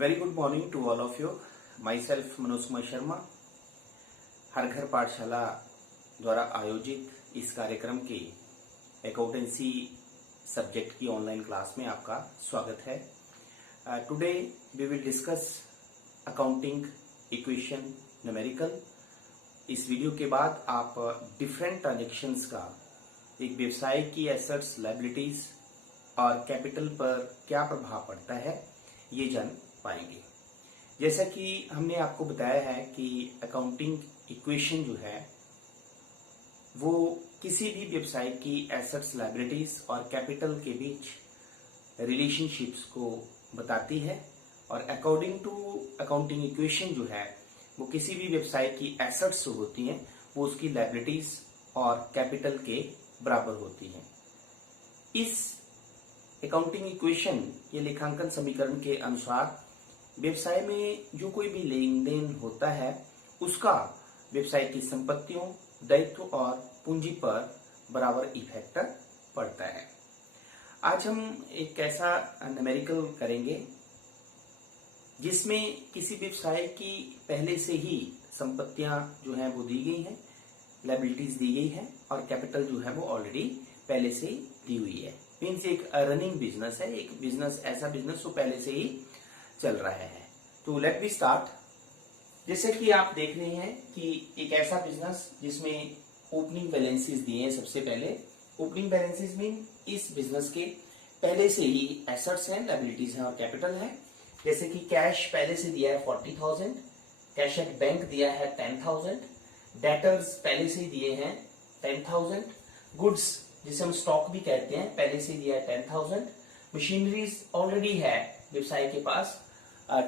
Very good morning to all of you. Myself Manoj Kumar Sharma. हर घर पाठशाला द्वारा आयोजित इस कार्यक्रम के अकाउंटेंसी सब्जेक्ट की ऑनलाइन क्लास में आपका स्वागत है। Today we will discuss accounting equation numerical. इस वीडियो के बाद आप डिफरेंट ट्रांजेक्शन्स का एक व्यवसाय की एसेट्स, लायबिलिटीज और कैपिटल पर क्या प्रभाव पड़ता है ये जान पाएंगे। जैसा कि हमने आपको बताया है कि अकाउंटिंग इक्वेशन जो है वो किसी भी व्यवसाय की एसेट्स, लायबिलिटीज और कैपिटल के बीच रिलेशनशिप्स को बताती है और अकॉर्डिंग टू अकाउंटिंग इक्वेशन जो है वो किसी भी व्यवसाय की एसेट्स जो होती हैं वो उसकी लायबिलिटीज और कैपिटल के बराबर होती हैं। इस अकाउंटिंग इक्वेशन या लेखांकन समीकरण के अनुसार व्यवसाय में जो कोई भी लेन देन होता है उसका व्यवसाय की संपत्तियों, दायित्व और पूंजी पर बराबर इफेक्ट पड़ता है। आज हम एक ऐसा न्यूमेरिकल करेंगे जिसमें किसी व्यवसाय की पहले से ही संपत्तियां जो है वो दी गई हैं, लायबिलिटीज दी गई है और कैपिटल जो है वो ऑलरेडी पहले से दी हुई है। मीन्स एक रनिंग बिजनेस है, एक बिजनेस ऐसा बिजनेस जो पहले से ही चल रहा है। तो लेट वी स्टार्ट। जैसे कि आप देख रहे हैं कि एक ऐसा बिजनेस जिसमें ओपनिंग बैलेंसेस दिए हैं। सबसे पहले ओपनिंग बैलेंसेस मीन इस बिजनेस के पहले से ही एसेट्स हैं, लायबिलिटीज हैं और कैपिटल है। जैसे कि कैश पहले से दिया है 40,000, कैश एट बैंक दिया है 10,000, डेटर्स पहले से ही दिए हैं 10,000, गुड्स जिसे हम स्टॉक भी कहते हैं पहले से दिया है 10,000, मशीनरीज ऑलरेडी है व्यवसाय के पास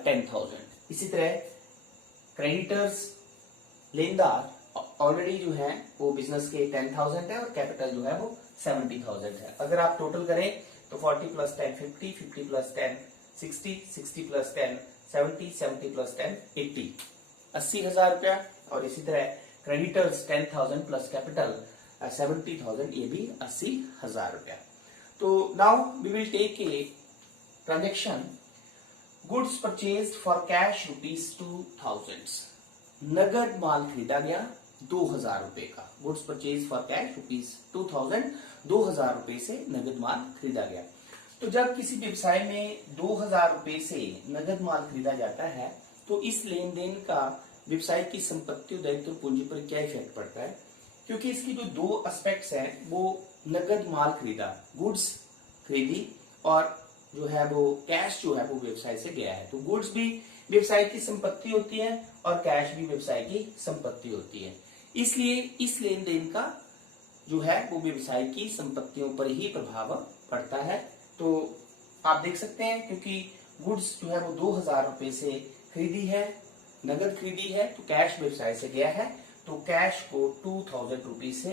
10,000। इसी तरह क्रेडिटर्स, लेनदार ऑलरेडी जो है वो बिजनेस के 10,000 है और कैपिटल जो है वो 70,000 है। अगर आप टोटल करें तो 40 प्लस 10 50, 50 प्लस 10 60, 60 प्लस 10 70, 70 प्लस 10 80, 80,000 रुपया। और इसी तरह क्रेडिटर्स 10,000 प्लस कैपिटल 70,000, ये भी 80,000 रुपया। तो now we will take a transaction goods purchase for cash ₹2,000। नगद माल खरीदा गया 2,000 रुपए का। गुड्स परचेज फॉर कैश ₹2,000, 2,000 रुपए से नगद माल खरीदा गया। तो जब किसी व्यवसाय में 2,000 रुपए से नगद माल खरीदा जाता है तो इस लेन देन का व्यवसाय की संपत्ति, दायित्व, पूंजी पर क्या इफेक्ट पड़ता है? क्योंकि इसकी जो दो एस्पेक्ट्स हैं वो नगद माल खरीदा, गुड्स खरीदी और जो है वो कैश जो है वो व्यवसाय से गया है। तो गुड्स भी व्यवसाय की संपत्ति होती है और कैश भी व्यवसाय की संपत्ति होती है। इसलिए इस लेन देन का जो है वो व्यवसाय की संपत्तियों पर ही प्रभाव पड़ता है। तो आप देख सकते हैं क्योंकि गुड्स जो है वो 2,000 रुपए से खरीदी है, नगद खरीदी है, तो कैश व्यवसाय से गया है तो कैश को 2,000 रुपीज से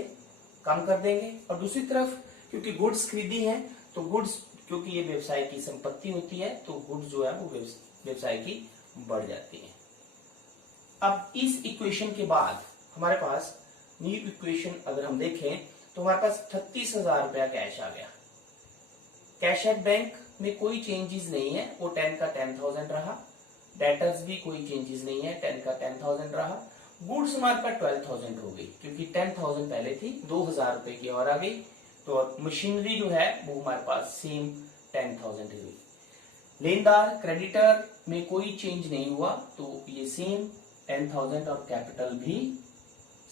कम कर देंगे। और दूसरी तरफ क्योंकि गुड्स खरीदी है तो गुड्स क्योंकि ये व्यवसाय की संपत्ति होती है तो गुड्स जो है वो व्यवसाय की बढ़ जाती है। अब इस इक्वेशन के बाद हमारे पास न्यू इक्वेशन अगर हम देखें तो हमारे पास 38,000 रुपया कैश आ गया। कैश एट बैंक में कोई चेंजेस नहीं है, वो 10 का 10,000 रहा। डेटर्स भी कोई चेंजेस नहीं है, 10 का 10,000 रहा। गुड्स हमारे पास 12,000 हो गई क्योंकि 10,000 पहले थी, 2,000 रुपए की और आ गई। तो मशीनरी जो है वो हमारे पास सेम 10,000 हुई। लेनदार, क्रेडिटर में कोई चेंज नहीं हुआ तो ये सेम 10,000 और कैपिटल भी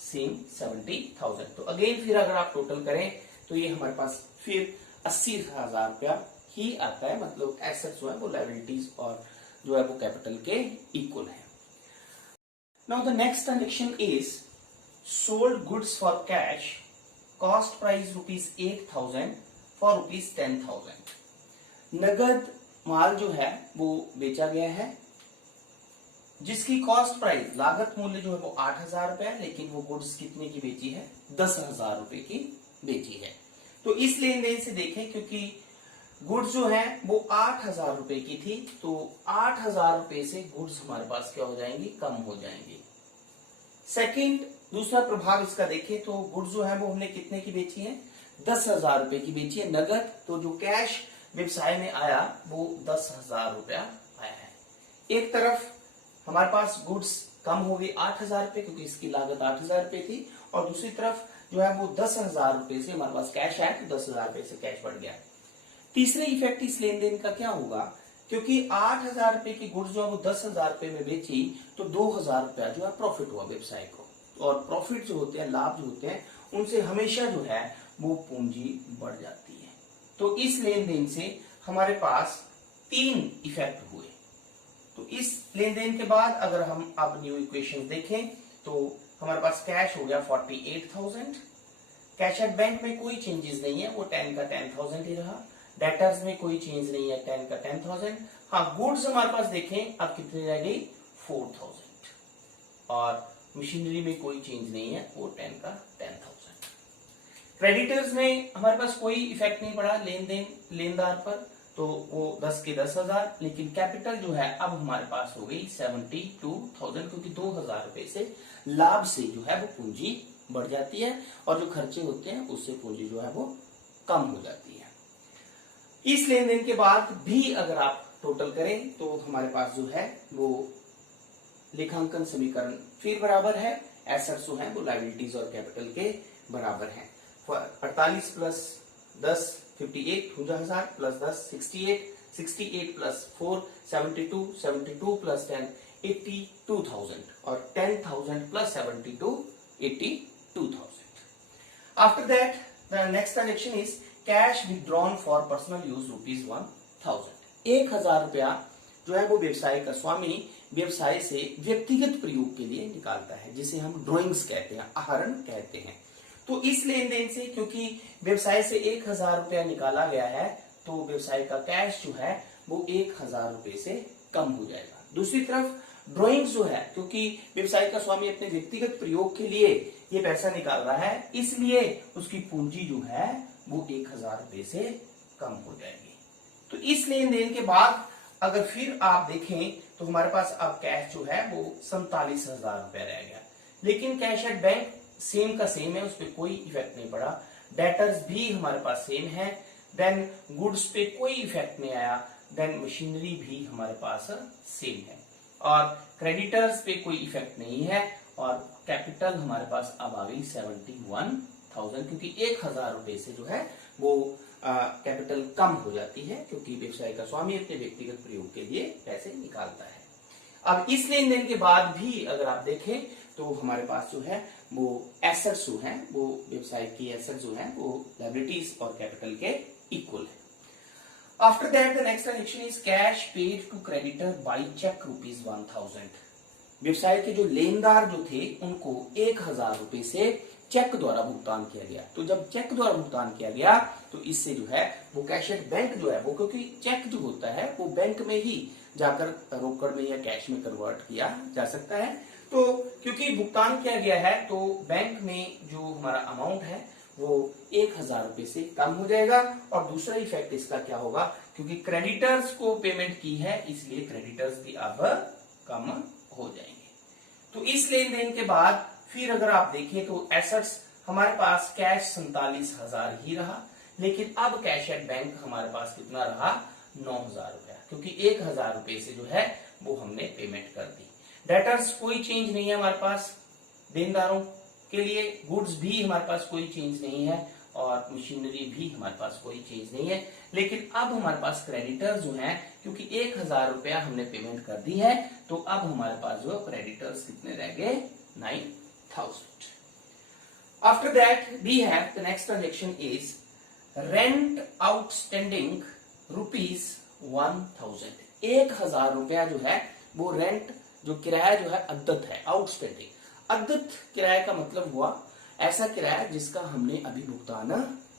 सेम 70,000। तो अगेन फिर अगर आप टोटल करें तो ये हमारे पास फिर 80,000 रुपया ही आता है। मतलब एसेट्स जो है वो लायबिलिटीज और जो है वो कैपिटल के इक्वल है। Now the next transaction is sold goods for cash, cost price ₹8,000 for ₹10,000। नगद माल जो है वो बेचा गया है जिसकी कॉस्ट प्राइस, लागत मूल्य जो है वो 8,000 रुपया है, लेकिन वो गुड्स कितने की बेची है? 10,000 रुपए की बेची है। तो इस लेन देन से देखें क्योंकि गुड्स जो है वो 8,000 रुपए की थी तो 8,000 रुपए से गुड्स हमारे पास क्या हो जाएंगी? कम हो जाएंगी। सेकंड, दूसरा प्रभाव इसका देखें तो गुड्स जो है वो हमने कितने की बेची है? 10,000 रुपए की बेची है नगद। तो जो कैश व्यवसाय में आया वो 10,000 रुपया आया है। एक तरफ हमारे पास गुड्स कम हो गई 8,000 रुपए, क्योंकि इसकी लागत 8,000 रुपए थी, और दूसरी तरफ जो है वो 10,000 रुपए से हमारे पास कैश है, तो 10,000 रुपए से कैश बढ़ गया। तीसरे इफेक्ट इस लेन देन का क्या होगा, क्योंकि 8,000 रुपए की गुड्स जो है वो 10,000 रुपए में बेची, तो 2,000 रुपया जो है प्रॉफिट हुआ व्यवसाय को, और प्रॉफिट जो होते हैं, लाभ जो होते हैं, उनसे हमेशा जो है वो पूंजी बढ़ जाती है। तो इस लेन देन से हमारे पास 3 इफेक्ट हुए। तो इस लेन देन के बाद अगर हम अब न्यू इक्वेशन देखें तो हमारे पास कैश हो गया 48,000, कैश एट बैंक में कोई चेंजेस नहीं है, वो 10 का 10,000 ही रहा, डेटर्स में कोई चेंज नहीं है, 10 का 10,000। हाँ, गुड्स हमारे पास देखें अब कितनी रह गई, 4,000, और मशीनरी में कोई चेंज नहीं है, वो 10 का 10,000। क्रेडिटर्स में हमारे पास कोई इफेक्ट नहीं पड़ा लेनदार पर, तो वो 10 के 10,000, लेकिन कैपिटल जो है अब हमारे पास हो गई 72,000, क्योंकि 2,000 रुपए से लाभ से जो है वो पूंजी बढ़ जाती है, और जो खर्चे होते हैं उससे पूंजी जो है वो कम हो जाती है। इस लेन देन के बाद भी अगर आप टोटल करें तो हमारे पास जो है वो लेखांकन समीकरण फिर बराबर है, एसेट्स जो है वो लायबिलिटीज और कैपिटल के बराबर है। 48 प्लस 10 58 52,000 प्लस 10 68 68 प्लस 4 72 72 प्लस 10 82,000, और 10,000 plus 72 82,000. After that, the next transaction is cash withdrawn for personal use ₹1,000. 1,000 रुपया जो है वो व्यवसाय का स्वामी व्यवसाय से व्यक्तिगत प्रयोग के लिए निकालता है, जिसे हम ड्रॉइंग्स कहते हैं, आहरण कहते हैं। तो इस लेन देन से क्योंकि व्यवसाय से 1,000 रुपया निकाला गया है, तो व्यवसाय का कैश जो है वो 1,000 रुपए से कम हो जाएगा। दूसरी तरफ ड्रॉइंग्स जो है, क्योंकि व्यवसाय का स्वामी अपने व्यक्तिगत प्रयोग के लिए ये पैसा निकाल रहा है, इसलिए उसकी पूंजी जो है वो 1,000 रुपए से कम हो जाएगी। तो इस लेन देन के बाद अगर फिर आप देखें तो हमारे पास अब कैश जो है वो 47,000 रुपया रह गया, लेकिन कैश एट बैंक सेम का सेम है, उस पर कोई इफेक्ट नहीं पड़ा। डेटर्स भी हमारे पास सेम है, देन गुड्स पे कोई इफेक्ट नहीं आया, देन मशीनरी भी हमारे पास सेम है, और क्रेडिटर्स पे कोई इफेक्ट नहीं है, और कैपिटल हमारे पास अब आ गई 71,000, क्योंकि 1,000 रुपए से जो है वो कैपिटल कम हो जाती है, क्योंकि व्यवसाय का स्वामी अपने व्यक्तिगत प्रयोग के लिए पैसे निकालता है। अब इस लेन देन के बाद भी अगर आप देखें तो हमारे पास जो है वो एसेट्स जो हैं, वो व्यवसाय की एसेट्स जो हैं वो लायबिलिटीज और कैपिटल के इक्वल है। After that the next transaction is cash paid to creditor by cheque ₹1,000। व्यवसाय के जो लेनदार जो थे उनको 1,000 रुपए से चेक द्वारा भुगतान किया गया। तो जब चेक द्वारा भुगतान किया गया तो इससे जो है वो कैश एट बैंक जो है वो, क्योंकि चेक जो होता है वो बैंक में ही जाकर रोकड़ में या कैश में कन्वर्ट किया जा सकता है, तो क्योंकि भुगतान किया गया है तो बैंक में जो हमारा अमाउंट है वो 1,000 रुपए से कम हो जाएगा। और दूसरा इफेक्ट इसका क्या होगा, क्योंकि क्रेडिटर्स को पेमेंट की है इसलिए क्रेडिटर्स भी अब कम हो जाएंगे। तो इस लेन देन के बाद फिर अगर आप देखें तो एसेट्स हमारे पास कैश 47,000 ही रहा, लेकिन अब कैश एट बैंक हमारे पास कितना रहा, 9,000 रुपया, क्योंकि 1,000 रुपए से जो है वो हमने पेमेंट कर दी। डेटर्स कोई चेंज नहीं है हमारे पास, देनदारों के लिए गुड्स भी हमारे पास कोई चेंज नहीं है, और मशीनरी भी हमारे पास कोई चेंज नहीं है, लेकिन अब हमारे पास क्रेडिटर्स जो हैं, क्योंकि 1,000 रुपया हमने पेमेंट कर दी है, तो अब हमारे पास जो क्रेडिटर्स कितने रह गए, 9,000। After that we have the next transaction is rent outstanding ₹1,000। 1,000 रुपया जो है वो रेंट, जो किराया जो है अद्यत है, आउटस्टैंडिंग। अद्यत किराया का मतलब हुआ ऐसा किराया जिसका हमने अभी भुगतान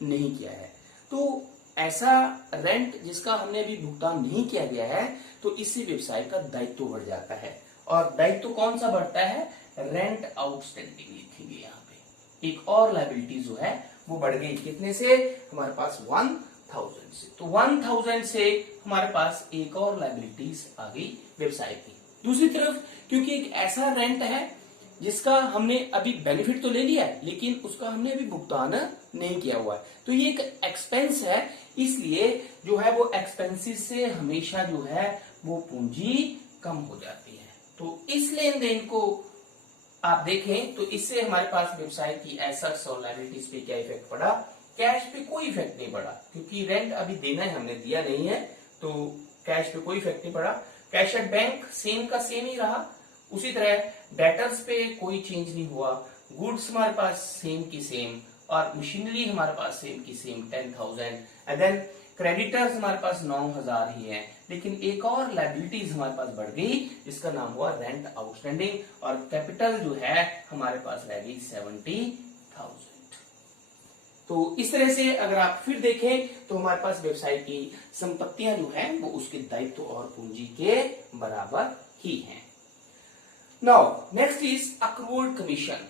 नहीं किया है। तो ऐसा रेंट जिसका हमने अभी भुगतान नहीं किया गया है, तो इससे व्यवसाय का दायित्व बढ़ जाता है, और दायित्व कौन सा बढ़ता है, रेंट आउटस्टैंडिंग लिखेंगे यहाँ पे। एक और लायबिलिटी जो है वो बढ़ गई, कितने से, हमारे पास 1,000 से। तो 1,000 से हमारे पास एक और लायबिलिटीज आ गई व्यवसाय की। दूसरी तरफ क्योंकि एक ऐसा रेंट है जिसका हमने अभी बेनिफिट तो ले लिया है, लेकिन उसका हमने अभी भुगतान नहीं किया हुआ है, तो ये एक एक्सपेंस है, इसलिए जो है वो एक्सपेंसेस से हमेशा जो है वो पूंजी कम हो जाती है। तो इस लेन देन को आप देखें तो इससे हमारे पास व्यवसाय की एसेट्स और लायबिलिटीज पे क्या इफेक्ट पड़ा, कैश पे कोई इफेक्ट नहीं पड़ा, क्योंकि रेंट अभी देना है, हमने दिया नहीं है, तो कैश पे कोई इफेक्ट नहीं पड़ा। कैश एट बैंक सेम का सेम ही रहा। उसी तरह डेटर्स पे कोई चेंज नहीं हुआ, गुड्स हमारे पास सेम की सेम, और मशीनरी हमारे पास सेम की सेम 10,000, एंड देन क्रेडिटर्स हमारे पास 9,000 ही है, लेकिन एक और लायबिलिटीज हमारे पास बढ़ गई जिसका नाम हुआ रेंट आउटस्टैंडिंग, और कैपिटल जो है हमारे पास रह गई 70,000। तो इस तरह से अगर आप फिर देखें तो हमारे पास व्यवसाय की संपत्तियां जो है वो उसके दायित्व और पूंजी के बराबर ही हैं। Now next is accrued commission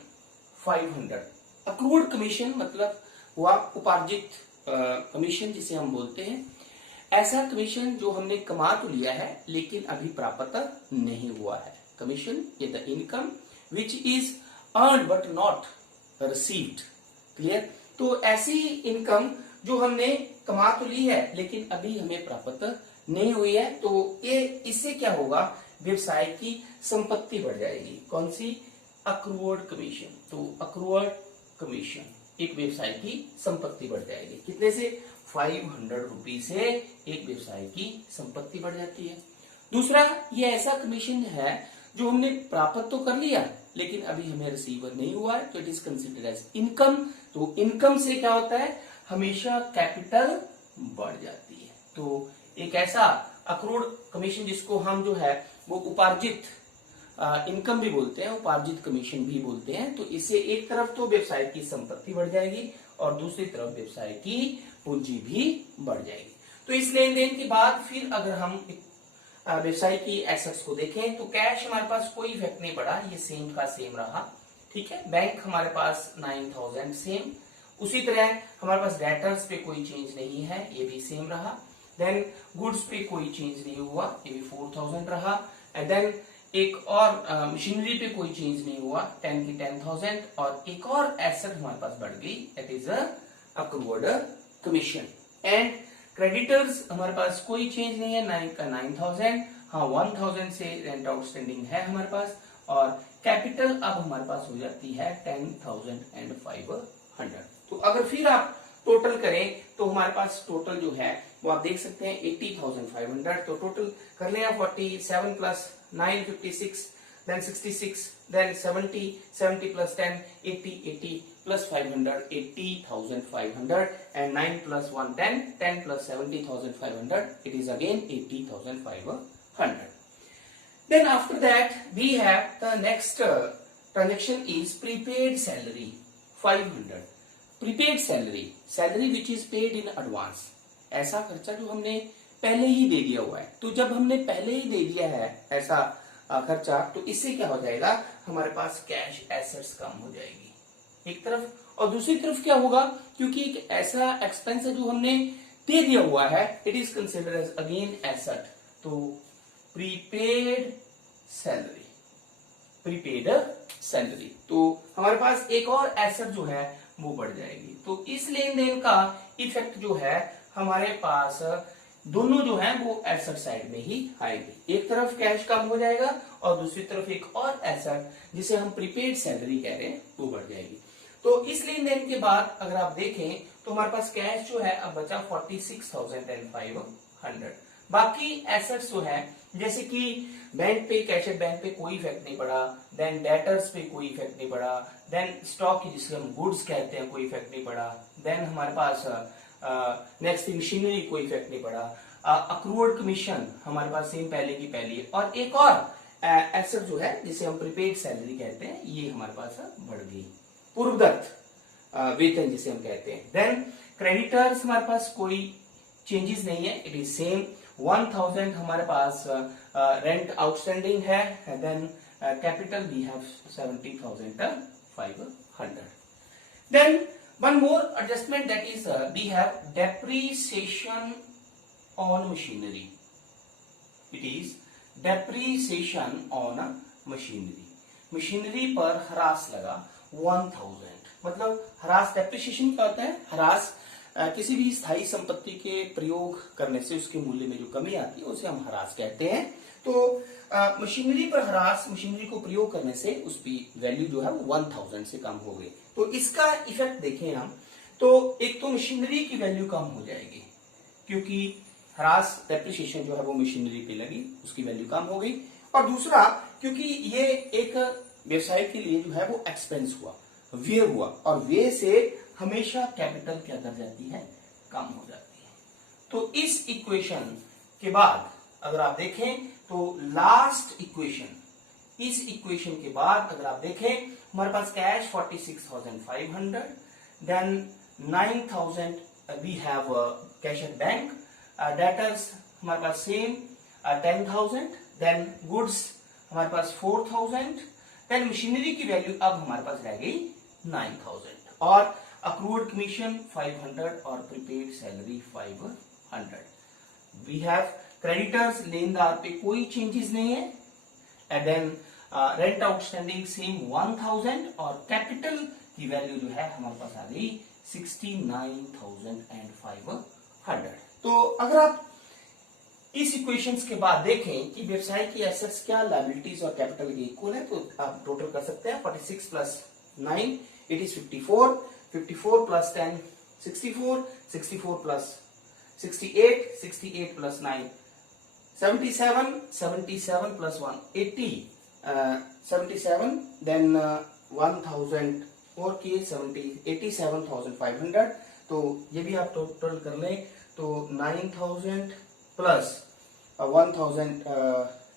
500। Accrued commission मतलब हुआ उपार्जित कमीशन जिसे हम बोलते हैं। ऐसा कमीशन जो हमने कमा तो लिया है लेकिन अभी प्राप्त नहीं हुआ है। कमीशन ये the income which is earn but not received. Clear? तो ऐसी इनकम जो हमने कमा तो ली है लेकिन अभी हमें प्राप्त नहीं हुई है, तो ये इससे क्या होगा, व्यवसाय की संपत्ति बढ़ जाएगी। कौन सी? Accrued commission. तो अक्रूड कमीशन एक व्यवसाय की संपत्ति बढ़ जाएगी। कितने से? 500 रुपीज से एक व्यवसाय की संपत्ति बढ़ जाती है। दूसरा, ये ऐसा कमीशन है जो हमने प्राप्त तो कर लिया लेकिन अभी हमें रिसीवर नहीं हुआ है, तो it is considered as income. तो इनकम से क्या होता है, हमेशा कैपिटल बढ़ जाती है। तो एक ऐसा अक्रूड कमीशन जिसको हम जो है वो उपार्जित इनकम भी बोलते हैं, उपार्जित कमीशन भी बोलते हैं। तो इससे एक तरफ तो व्यवसाय की संपत्ति बढ़ जाएगी और दूसरी तरफ व्यवसाय की पूंजी भी बढ़ जाएगी। तो इस लेन देन के बाद फिर अगर हम व्यवसाय की एसेट्स को देखें तो कैश हमारे पास कोई इफेक्ट नहीं पड़ा, ये सेम का सेम रहा। ठीक है, बैंक हमारे पास 9,000 सेम। उसी तरह हमारे पास डेटर्स पे कोई चेंज नहीं है, ये भी सेम रहा। देन गुड्स पे कोई चेंज नहीं हुआ, ये भी 4,000 रहा। एंड देन एक और मशीनरी पे कोई चेंज नहीं हुआ, 10 की 10,000, और एक और एसेट हमारे पास बढ़ गई, that is accrued commission. And creditors हमारे पास कोई चेंज नहीं है, 9 का 9,000, हाँ 1,000 से रेंट आउटस्टैंडिंग है हमारे पास, और कैपिटल अब हमारे पास हो जाती है 10,500। तो अगर फिर आप टोटल करें तो हमारे पास टोटल जो है वो आप देख सकते हैं 80,500। तो टोटल कर लिया 47 plus 9 56, then 66, then 70, 70 plus 10 80, 80 plus 500 80,500, and 9 plus 1 10, 10 plus 70,500, it is again 80,500. Then after that we have the next transaction is prepaid salary 500. prepaid salary which is paid in advance, ऐसा खर्चा जो हमने पहले ही दे दिया हुआ है। तो जब हमने पहले ही दे दिया है ऐसा खर्चा, तो इससे क्या हो जाएगा, हमारे पास कैश एसेट्स कम हो जाएगी एक तरफ, और दूसरी तरफ क्या होगा, क्योंकि एक ऐसा एक्सपेंस है जो हमने दे दिया हुआ है, it is considered as again asset. तो प्रीपेड सैलरी, तो हमारे पास एक और एसेट जो है वो बढ़ जाएगी। तो इस लेन देन का इफेक्ट जो है हमारे पास दोनों जो है वो एसेट साइड में ही आएंगे। एक तरफ कैश कम हो जाएगा और दूसरी तरफ एक और एसेट जिसे हम प्रीपेड सैलरी कह रहे हैं वो बढ़ जाएगी। तो इस लेन देन के बाद अगर आप देखें तो हमारे पास कैश जो है अब बचा 46,500। बाकी एसेट्स जो है जैसे कि बैंक पे, कैश एट बैंक पे कोई इफेक्ट नहीं पड़ा, देन डेटर्स पे कोई इफेक्ट नहीं पड़ा, देन स्टॉक जिसे हम गुड्स कहते हैं कोई इफेक्ट नहीं पड़ा, देन हमारे पास नेक्स्ट मशीनरी कोई इफेक्ट नहीं पड़ा, अक्रूड कमीशन हमारे पास सेम पहले की पहली, और एक और एसेट जो है जिसे हम प्रीपेड सैलरी कहते हैं ये हमारे पास बढ़ गई, पूर्वदत्त वेतन जिसे हम कहते हैं। देन क्रेडिटर्स हमारे पास कोई चेंजेस नहीं है, इट इज सेम। 1,000 हमारे पास रेंट आउटस्टैंडिंग है, then capital we have 70,500। Then one more adjustment, that is we have depreciation on machinery. It is depreciation on machinery. Machinery पर ह्रास लगा 1,000, मतलब ह्रास डेप्रिसिएशन क्या होता है, ह्रास किसी भी स्थायी संपत्ति के प्रयोग करने से उसके मूल्य में जो कमी आती है उसे हम ह्रास कहते हैं। तो मशीनरी पर ह्रास, मशीनरी को प्रयोग करने से उसकी वैल्यू जो है वो 1000 से कम हो गई। तो इसका इफेक्ट देखें हम, तो एक तो मशीनरी की वैल्यू कम हो जाएगी क्योंकि ह्रास डेप्रिसिएशन जो है वो मशीनरी पे लगी, उसकी वैल्यू कम हो गई। और दूसरा क्योंकि ये एक व्यवसाय के लिए जो है वो एक्सपेंस हुआ, व्यय हुआ, और व्यय से हमेशा कैपिटल क्या कर जाती है, कम हो जाती है। तो इस इक्वेशन के बाद अगर आप देखें तो लास्ट इक्वेशन, इस इक्वेशन के बाद अगर आप देखें हमारे पास cash 46,500, then 9,000 we have cash at bank, debtors हमारे पास सेम 10,000, देन गुड्स हमारे पास 4,000, देन मशीनरी की वैल्यू अब हमारे पास रह गई 9,000 और अक्रूड कमीशन 500 और prepaid salary 500। We have creditors, लेनदार पे कोई चेंजेस नहीं है, and then rent outstanding same 1000 और कैपिटल की वैल्यू जो है हमारे पास आ गई 69,500। तो अगर आप इस इक्वेशंस के बाद देखें कि व्यवसाय की एसेट्स क्या लायबिलिटीज और कैपिटल के इक्वल है, तो आप टोटल कर सकते हैं 46 plus 9 it is 54, 54 plus 10 64, 64 plus 68, 68 plus 9 77, 77 plus 1 80, 77, then 1000 और के 87,500। तो ये भी आप टोटल कर लें तो 9,000 प्लस 1,000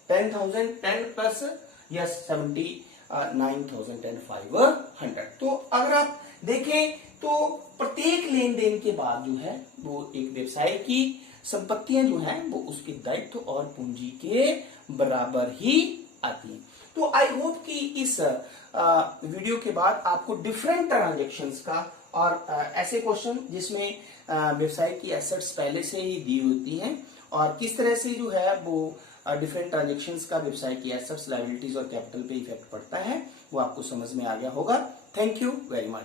10,000 10 प्लस यस 79,500। तो अगर आप देखें तो प्रत्येक लेन देन के बाद जो है वो एक व्यवसाय की संपत्तियां जो हैं वो उसके दायित्व और पूंजी के बराबर ही आती हैं। तो आई होप कि इस वीडियो के बाद आपको डिफरेंट ट्रांजैक्शंस का और ऐसे क्वेश्चन जिसमें व्यवसाय की एसेट्स पहले से ही दी होती हैं और किस तरह से जो है वो डिफरेंट ट्रांजैक्शंस का व्यवसाय की एसेट्स, लायबिलिटीज और कैपिटल पे इफेक्ट पड़ता है वो आपको समझ में आ गया होगा। Thank you very much.